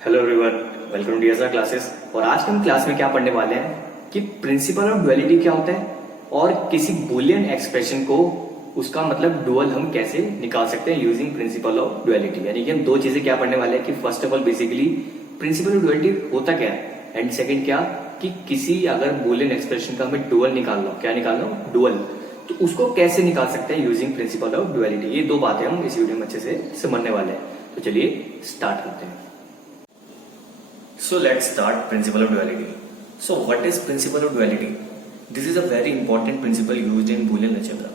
Hello everyone, welcome to DSR classes. और आज हम क्लास में क्या पढ़ने वाले हैं कि प्रिंसिपल ऑफ डुअलिटी क्या होता है और किसी बूलियन एक्सप्रेशन को उसका मतलब डुअल हम कैसे निकाल सकते हैं यूजिंग प्रिंसिपल ऑफ डुअलिटी। यानी कि हम दो चीजें क्या पढ़ने वाले हैं कि first of all basically principle of duality होता क्या है एंड सेकंड क्या कि किसी अगर बूलियन एक्सप्रेशन का हमें डुअल निकालना हो, क्या निकालना हो, डुअल, तो उसको कैसे निकाल सकते हैं यूजिंग प्रिंसिपल ऑफ डुअलिटी। ये दो बातें हम इस वीडियो में अच्छे से समझने वाले हैं। तो चलिए स्टार्ट करते हैं। So let's start principle of duality. So what is principle of duality? This is a very important principle used in Boolean algebra.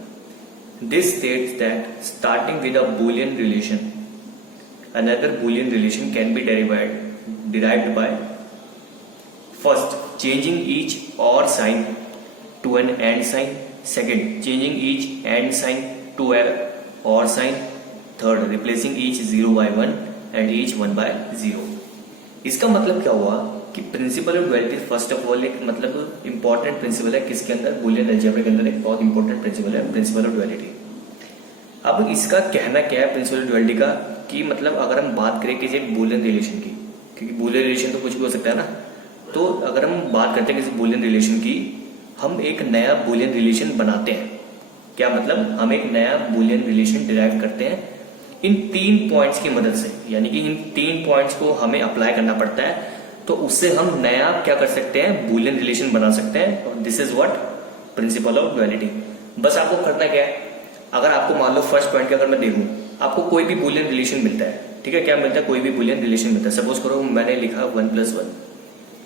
This states that starting with a Boolean relation, another Boolean relation can be derived by first changing each OR sign to an AND sign, second changing each AND sign to an OR sign, third replacing each 0 by 1 and each 1 by 0. इसका मतलब क्या हुआ कि principle of duality first of all एक मतलब important principle है किसके अंदर, बूलियन अलजेब्रा के अंदर एक बहुत इंपॉर्टेंट प्रिंसिपल है प्रिंसिपल ऑफ डुअलिटी। अब इसका कहना क्या है प्रिंसिपल ऑफ डुअलिटी का कि मतलब अगर हम बात करें किसी एक बूलियन रिलेशन की, क्योंकि बूलियन रिलेशन तो कुछ भी हो सकता है ना, तो अगर हम बात करते हैं किसी बूलियन रिलेशन की, हम एक नया बूलियन रिलेशन बनाते हैं। क्या मतलब, हम एक नया बूलियन रिलेशन डिराइव करते हैं इन 3 पॉइंट्स की मदद से, यानी कि इन 3 पॉइंट्स को हमें अप्लाई करना पड़ता है, तो उससे हम नया क्या कर सकते हैं, बूलियन रिलेशन बना सकते हैं। और this is what principle of duality. बस आपको करना क्या है, अगर आपको मान लो फर्स्ट पॉइंट का अगर मैं देखूं, आपको कोई भी बूलियन रिलेशन मिलता है, ठीक है, क्या मिलता है, कोई भी बूलियन रिलेशन मिलता है। सपोज करो मैंने लिखा 1+1,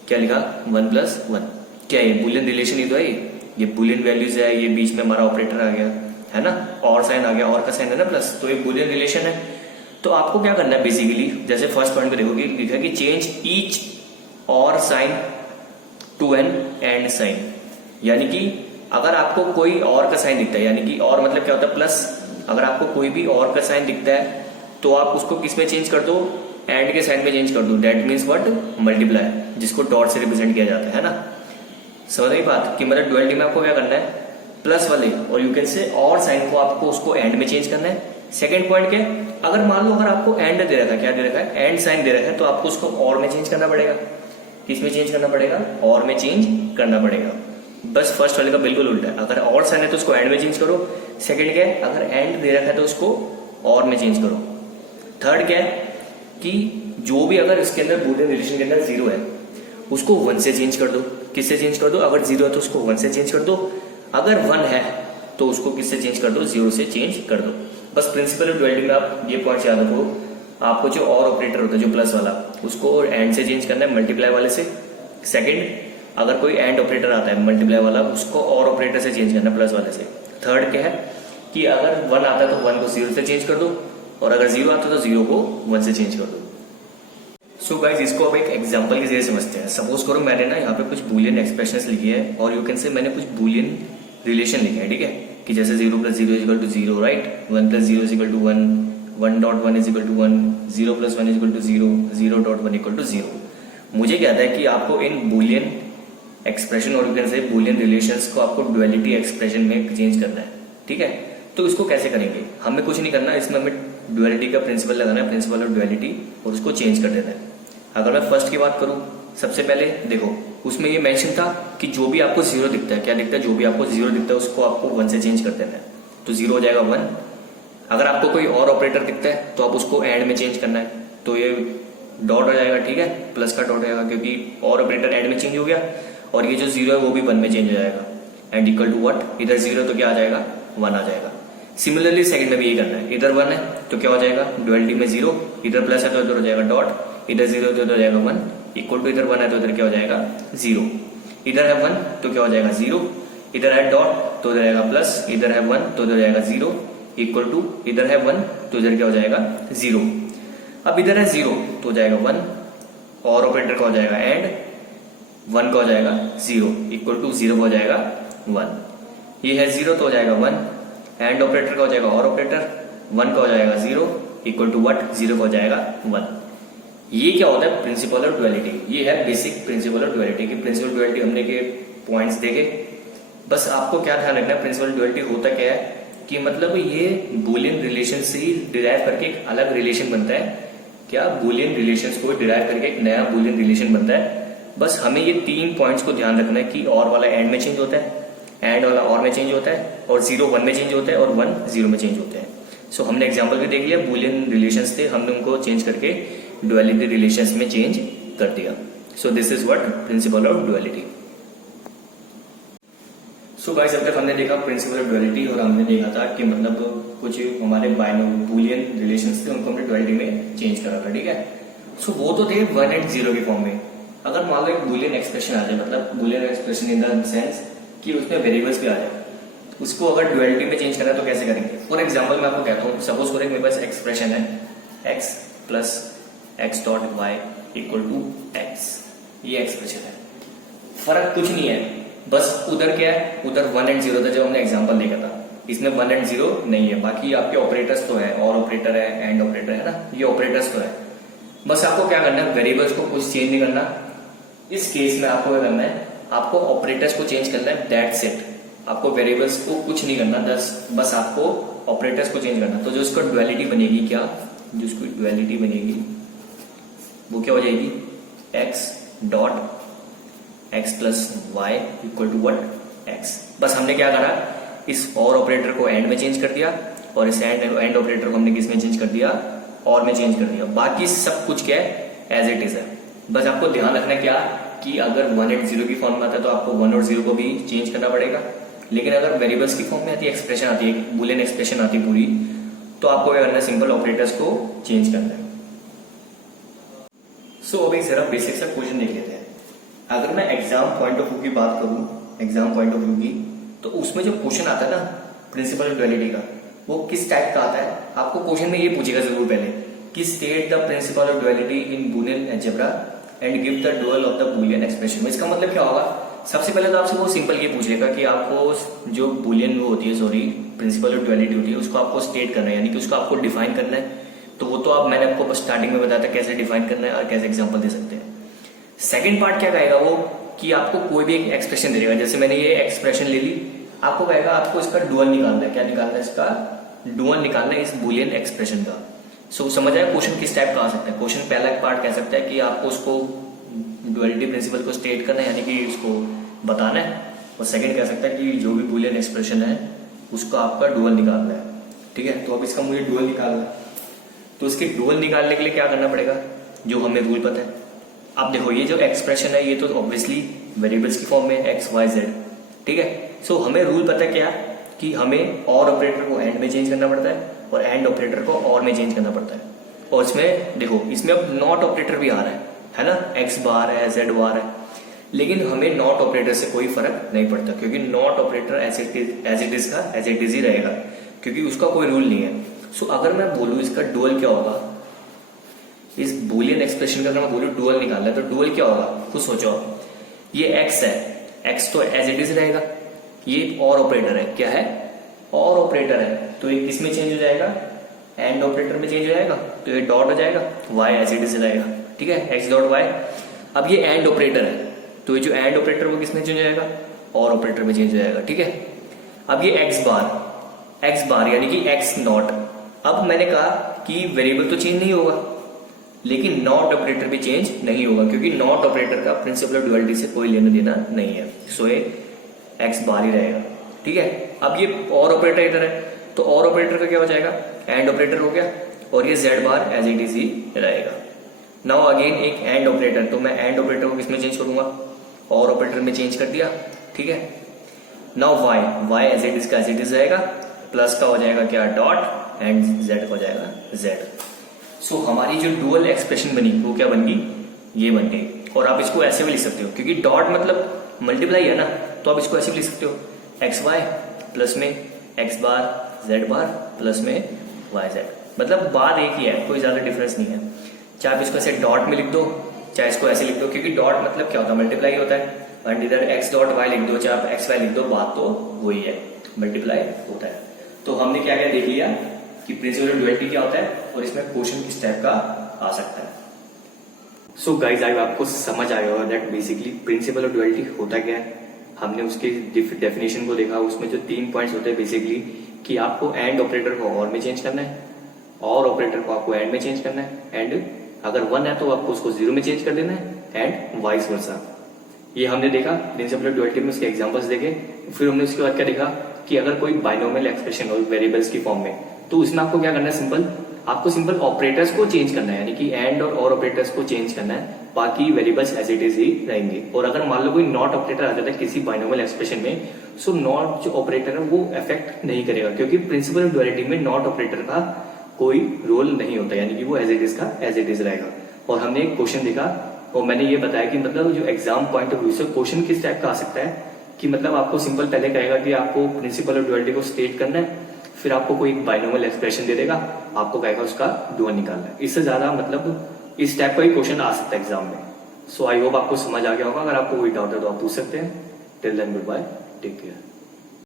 क्या लिखा 1+1, क्या ये बूलियन रिलेशन ही तो है, ये बूलियन वैल्यूज है, ये बीच में हमारा ऑपरेटर आ गया है ना, और साइन आ गया, और का साइन है ना प्लस, तो एक बूलियन रिलेशन है। तो आपको क्या करना है बेसिकली, जैसे फर्स्ट पॉइंट पे देखोगे लिखा कि चेंज ईच और sign to an and sign, यानी कि अगर आपको कोई और का साइन दिखता है, यानी कि और मतलब क्या होता है प्लस, अगर आपको कोई भी और का साइन दिखता है तो आप उसको किस में चेंज कर दो, एंड के साइन में चेंज कर दो। दैट मीन्स व्हाट, मल्टीप्लाई, जिसको डॉट से रिप्रेजेंट किया जाता है ना। समझ रही बात कि मतलब डुअलिटी में आपको क्या करना है, प्लस वाले और यू कैन से और साइन को आपको उसको एंड में चेंज करना है। सेकंड पॉइंट क्या, अगर मान लो अगर आपको एंड दे रखा है, क्या दे रखा है, एंड साइन दे रखा है, तो आपको उसको और में चेंज करना पड़ेगा। किसमें चेंज करना पड़ेगा, और में चेंज करना पड़ेगा। बस फर्स्ट वाले का बिल्कुल उल्टा है, अगर और साइन है तो उसको एंड में चेंज करो। सेकंड क्या है, अगर एंड दे रखा है तो उसको और में चेंज करो। थर्ड क्या है कि जो भी अगर इसके अंदर बूलियन रिलेशन के अंदर 0 है उसको 1 से चेंज कर दो। किससे चेंज कर दो, अगर 0 है तो उसको 1 से चेंज कर दो, अगर 1 है तो उसको किससे चेंज कर दो, 0 से चेंज कर दो। बस प्रिंसिपल ऑफ डुअलिटी में आप ये पॉइंट याद रखो, आपको जो और ऑपरेटर होता है जो प्लस वाला, उसको एंड से चेंज करना है मल्टीप्लाई वाले से। सेकंड, अगर कोई एंड ऑपरेटर आता है मल्टीप्लाई वाला, उसको और ऑपरेटर से चेंज करना प्लस वाले से। थर्ड क्या है कि अगर 1 आता है तो 1 को 0 से चेंज कर दो, और अगर 0 आता है तो 0 को 1 से चेंज कर दो। सो गाइज, इसको अब एक एग्जांपल के जरिए समझते हैं। सपोज करो मैंने ना यहाँ पे कुछ बूलियन एक्सप्रेशंस लिखी है, और यू कैन से मैंने कुछ बूलियन रिलेशन लिखे हैं, ठीक है, कि जैसे 0 + 0 = 0, राइट, 1 + 0 = 1, 1.1 = 1, 0 + 1 = 0, 0.1 = 0। मुझे क्या है कि आपको इन बूलियन एक्सप्रेशन और you can say Boolean relations को आपको डुअलिटी एक्सप्रेशन में चेंज करना है, ठीक है। तो इसको कैसे करेंगे, हमें कुछ नहीं करना, इसमें हमें डुअलिटी का प्रिंसिपल लगाना है, प्रिंसिपल ऑफ डुअलिटी, और उसको चेंज कर देना है। अगर मैं फर्स्ट की बात करूं, सबसे पहले देखो उसमें ये मेंशन था कि जो भी आपको 0 दिखता है, क्या दिखता है, जो भी आपको 0 दिखता है उसको आपको 1 से चेंज कर देना है, तो 0 हो जाएगा 1। अगर आपको कोई और ऑपरेटर दिखता है तो आप उसको एंड में चेंज करना है, तो ये डॉट हो जाएगा, ठीक है, प्लस का डॉट हो जाएगा, क्योंकि और ऑपरेटर एंड में चेंज हो गया, और ये जो 0 है वो भी 1 में चेंज हो जाएगा, एंड इक्वल टू व्हाट, इधर 0 तो क्या आ जाएगा, 1 आ जाएगा। सिमिलरली सेकंड में भी ये करना है, इधर 1 है तो क्या हो जाएगा, डुअलिटी में 0, इधर प्लस है तो इधर हो जाएगा डॉट, इधर 0 तो इधर हो जाएगा 1, इक्वल टू इधर 1 है तो इधर क्या हो जाएगा 0, इधर है 1 तो क्या हो जाएगा 0, इधर है डॉट तो इधर आएगा प्लस, इधर है 1 तो इधर हो जाएगा 0, इक्वल टू इधर है 1 तो इधर क्या हो जाएगा 0। अब इधर है 0 तो हो जाएगा 1, और ऑपरेटर का हो जाएगा एंड, 1 का हो जाएगा 0, इक्वल टू 0 हो जाएगा 1। ये है 0 तो हो जाएगा 1, एंड ऑपरेटर का हो जाएगा और ऑपरेटर, 1 का हो जाएगा 0, इक्वल टू व्हाट, 0 का हो जाएगा 1। ये क्या होता है, प्रिंसिपल ऑफ डुअलिटी। ये है बेसिक प्रिंसिपल ऑफ डुअलिटी की प्रिंसिपल डुअलिटी हमने के पॉइंट्स देखे। बस आपको क्या ध्यान रखना है, प्रिंसिपल डुअलिटी होता क्या है कि मतलब ये बूलियन रिलेशन से ही डिराइव करके एक अलग रिलेशन बनता है क्या बुलियन रिलेशंस को डिराइव करके एक नया बुलियन रिलेशन बनता है। बस हमें ये 3 पॉइंट्स को ध्यान रखना है कि और वाला एंड में चेंज होता है, एंड वाला और में चेंज होता है, और 0 1 में चेंज होता है, और 1 0 में चेंज होते हैं। सो हमने एग्जाम्पल भी देख लिया, बुलियन रिलेशंस थे, हमने उनको चेंज करके डुअलिटी रिलेशंस में चेंज कर दिया। So this is what principle of duality. So guys, अब तक हमने देखा प्रिंसिपल ऑफ डुअलिटी, और हमने देखा था कि मतलब कुछ हमारे बुलियन रिलेशंस थे, उनको हमने डुअलिटी में चेंज करा था, ठीक है। सो वो तो थे 1 एंड 0 के फॉर्म में। अगर मान लो एक बुलियन एक्सप्रेशन आ जाए, मतलब Boolean expression in the sense कि उसमें वेरिएबल्स भी आ जाए, उसको अगर डुअलिटी में चेंज करना है तो कैसे करेंगे। फॉर एग्जाम्पल मैं आपको कहता हूँ, सपोज करें मेरे पास एक्सप्रेशन है x plus x dot y equal to x, ये एक्सप्रेशन है। फर्क कुछ नहीं है, बस उधर क्या है, उधर 1 एंड 0 था जब हमने एग्जाम्पल देखा था, इसमें 1 एंड 0 नहीं है। बाकी आपके ऑपरेटर्स तो है, और ऑपरेटर है, एंड ऑपरेटर है ना, ये ऑपरेटर्स तो है। बस आपको क्या करना है, वेरिएबल्स को कुछ चेंज नहीं करना। इस केस में आपको क्या करना है, आपको ऑपरेटर्स को चेंज करना है, दैट्स इट। आपको वेरिएबल्स को कुछ नहीं करना, बस आपको ऑपरेटर्स को चेंज करना। तो जो उसका डुअलिटी बनेगी, क्या जो उसकी डुअलिटी बनेगी वो क्या हो जाएगी, x dot x plus y equal to what x. बस हमने क्या करा, इस और ऑपरेटर को एंड में चेंज कर दिया, और इस एंड ऑपरेटर को हमने किस में चेंज कर दिया, और में चेंज कर दिया। बाकी सब कुछ क्या है, एज इट इज है। बस आपको ध्यान रखना है क्या, कि अगर 1 एंड 0 की फॉर्म में आता है तो आपको 1 और 0 को भी चेंज करना पड़ेगा। लेकिन अगर वेरिएबल्स की फॉर्म में आती है, एक्सप्रेशन आती है, बुलियन एक्सप्रेशन आती है पूरी, तो आपको क्या करना है, सिंपल ऑपरेटर्स को चेंज करना है। सो अभी जरा बेसिक सा क्वेश्चन देख लेते हैं। अगर मैं एग्जाम पॉइंट ऑफ व्यू की बात करूं, एग्जाम पॉइंट ऑफ व्यू की, तो उसमें जो क्वेश्चन आता है ना प्रिंसिपल ऑफ डुअलिटी का, वो किस टाइप का आता है। आपको क्वेश्चन में ये पूछेगा जरूर पहले कि state the principle of duality in Boolean algebra and give the dual of the Boolean expression. इसका मतलब क्या होगा, सबसे पहले तो आपसे वो सिंपल ये पूछ लेगा कि आपको जो बुलियन वो होती है, सॉरी प्रिंसिपल ऑफ डुअलिटी होती है, उसको आपको स्टेट करना है, यानी कि उसको आपको डिफाइन करना है। तो वो तो आप, मैंने आपको स्टार्टिंग में बताया था कैसे डिफाइन करना है और कैसे एग्जांपल दे सकते हैं। सेकंड पार्ट क्या कहेगा वो, कि आपको कोई भी एक एक्सप्रेशन दे देगा। जैसे मैंने ये एक्सप्रेशन ले ली, आपको कहेगा आपको इसका डुअल निकालना है। क्या निकालना है, इसका डुअल निकालना है इस बुलियन एक्सप्रेशन का। सो समझ आया क्वेश्चन किस टाइप का आ सकता है। क्वेश्चन पहला पार्ट कह सकता है कि आपको उसको डुअलिटी प्रिंसिपल को स्टेट करना है, यानी कि उसको बताना है। और सेकंड कह सकता है कि जो भी बुलियन एक्सप्रेशन है उसका आपका डुअल निकालना है, ठीक है। तो अब इसका मुझे डुअल निकालना है, तो इसके डुअल निकालने के लिए क्या करना पड़ेगा, जो हमें रूल पता है। अब देखो ये जो एक्सप्रेशन है ये तो ऑब्वियसली वेरिएबल्स की फॉर्म में एक्स वाई जेड, ठीक है। सो हमें रूल पता है क्या, कि हमें और ऑपरेटर को एंड में चेंज करना पड़ता है, और एंड ऑपरेटर को और में चेंज करना पड़ता है। और इसमें देखो, इसमें अब नॉट ऑपरेटर भी आ रहा है ना, एक्स बार है, जेड बार है, लेकिन हमें नॉट ऑपरेटर से कोई फर्क नहीं पड़ता, क्योंकि not operator as it is ही रहेगा, क्योंकि उसका कोई रूल नहीं है। सो अगर मैं बोलूं इसका डुअल क्या होगा, इस बुलियन एक्सप्रेशन का अगर मैं बोलूं डुअल निकालना है, तो डुअल क्या होगा, खुद सोचो। ये एक्स है, एक्स तो एज इट इज रहेगा, ये और ऑपरेटर है, क्या है, और ऑपरेटर है, तो ये किस में चेंज हो जाएगा, एंड ऑपरेटर में चेंज हो जाएगा, तो ये डॉट हो जाएगा, वाई एज इट इज रहेगा, ठीक है, एक्स डॉट वाई। अब ये एंड ऑपरेटर है, तो ये जो एंड ऑपरेटर वो किस में चेंज हो जाएगा, और ऑपरेटर में चेंज हो जाएगा, ठीक है। अब ये एक्स बार यानी कि एक्स नॉट। अब मैंने कहा कि वेरिएबल तो चेंज नहीं होगा, लेकिन नॉट ऑपरेटर भी चेंज नहीं होगा, क्योंकि नॉट ऑपरेटर का प्रिंसिपल ऑफ डुअलिटी से कोई लेना देना नहीं है। सो ये एक्स बार ही रहेगा, ठीक है। अब ये और ऑपरेटर इधर है, तो और ऑपरेटर का क्या हो जाएगा, एंड ऑपरेटर हो गया, और ये z bar as it is ही रहेगा। नाउ अगेन एक एंड ऑपरेटर, तो मैं एंड ऑपरेटर को किसमें चेंज करूंगा, और ऑपरेटर में चेंज कर दिया, ठीक है। Now y as it is का एज इट इज रहेगा, प्लस का हो जाएगा क्या, डॉट, एंड जेड हो जाएगा जेड। सो हमारी जो डुअल एक्सप्रेशन बनी वो क्या बन गई, ये बन गई। और आप इसको ऐसे भी लिख सकते हो, क्योंकि डॉट मतलब मल्टीप्लाई है ना, तो आप इसको ऐसे भी लिख सकते हो, एक्स वाई प्लस में एक्स बार जेड बार प्लस में वाई जेड, मतलब बात एक ही है, कोई ज्यादा डिफरेंस नहीं है। चाहे आप इसको ऐसे डॉट में लिख दो, चाहे इसको ऐसे लिख दो, क्योंकि डॉट मतलब क्या होता है, मल्टीप्लाई होता है। एंड इधर एक्स डॉट वाई लिख दो, चाहे आप एक्स वाई लिख दो, बात तो वही है, मल्टीप्लाई होता है। तो हमने क्या क्या देख लिया कि प्रिंसिपल ऑफ डुअलिटी क्या होता है, और इसमें क्वेश्चन किस टाइप का आ सकता है। सो गाइज, आई आपको समझ आया होगा that basically principle of duality होता क्या है। हमने उसके डेफिनेशन को देखा, उसमें जो 3 पॉइंट्स होते हैं बेसिकली, कि आपको एंड ऑपरेटर को और में चेंज करना है, और ऑपरेटर को आपको एंड में चेंज करना है, एंड अगर 1 है तो आपको उसको 0 में चेंज कर देना है एंड वाइस वर्सा। ये हमने देखा प्रिंसिपल ऑफ ड्युअलिटी में, उसके एग्जांपल्स देखे। फिर हमने उसके बाद क्या देखा कि अगर कोई बाइनोमियल एक्सप्रेशन हो वेरिएबल्स की फॉर्म में, तो उसमें आपको क्या करना है, सिंपल आपको सिंपल ऑपरेटर्स को चेंज करना है, यानी कि एंड और ऑपरेटर्स को चेंज करना है, बाकी वेरिएबल्स एज इट इज ही रहेंगे। और अगर मान लो कोई नॉट ऑपरेटर आ जाता है किसी बाइनोमियल एक्सप्रेशन में, सो नॉट जो ऑपरेटर है वो इफेक्ट नहीं करेगा, क्योंकि प्रिंसिपल ऑफ ड्युअलिटी में नॉट ऑपरेटर का कोई रोल नहीं होता, यानी कि वो एज इट इज का एज इट इज रहेगा। और हमने एक क्वेश्चन देखा और मैंने ये बताया कि मतलब जो एग्जाम पॉइंट ऑफ व्यू से क्वेश्चन किस टाइप का आ सकता है, कि मतलब आपको सिंपल पहले कहेगा कि आपको प्रिंसिपल ऑफ ड्युअलिटी को स्टेट करना है, फिर आपको कोई एक बाइनोमियल एक्सप्रेशन दे देगा, आपको कहेगा उसका ड्यूअल निकालना है। इससे ज्यादा मतलब इस टाइप का ही क्वेश्चन आ सकता है एग्जाम में। सो आई होप आपको समझ आ गया होगा। अगर आपको कोई डाउट है तो आप पूछ सकते हैं। Till then goodbye, take care.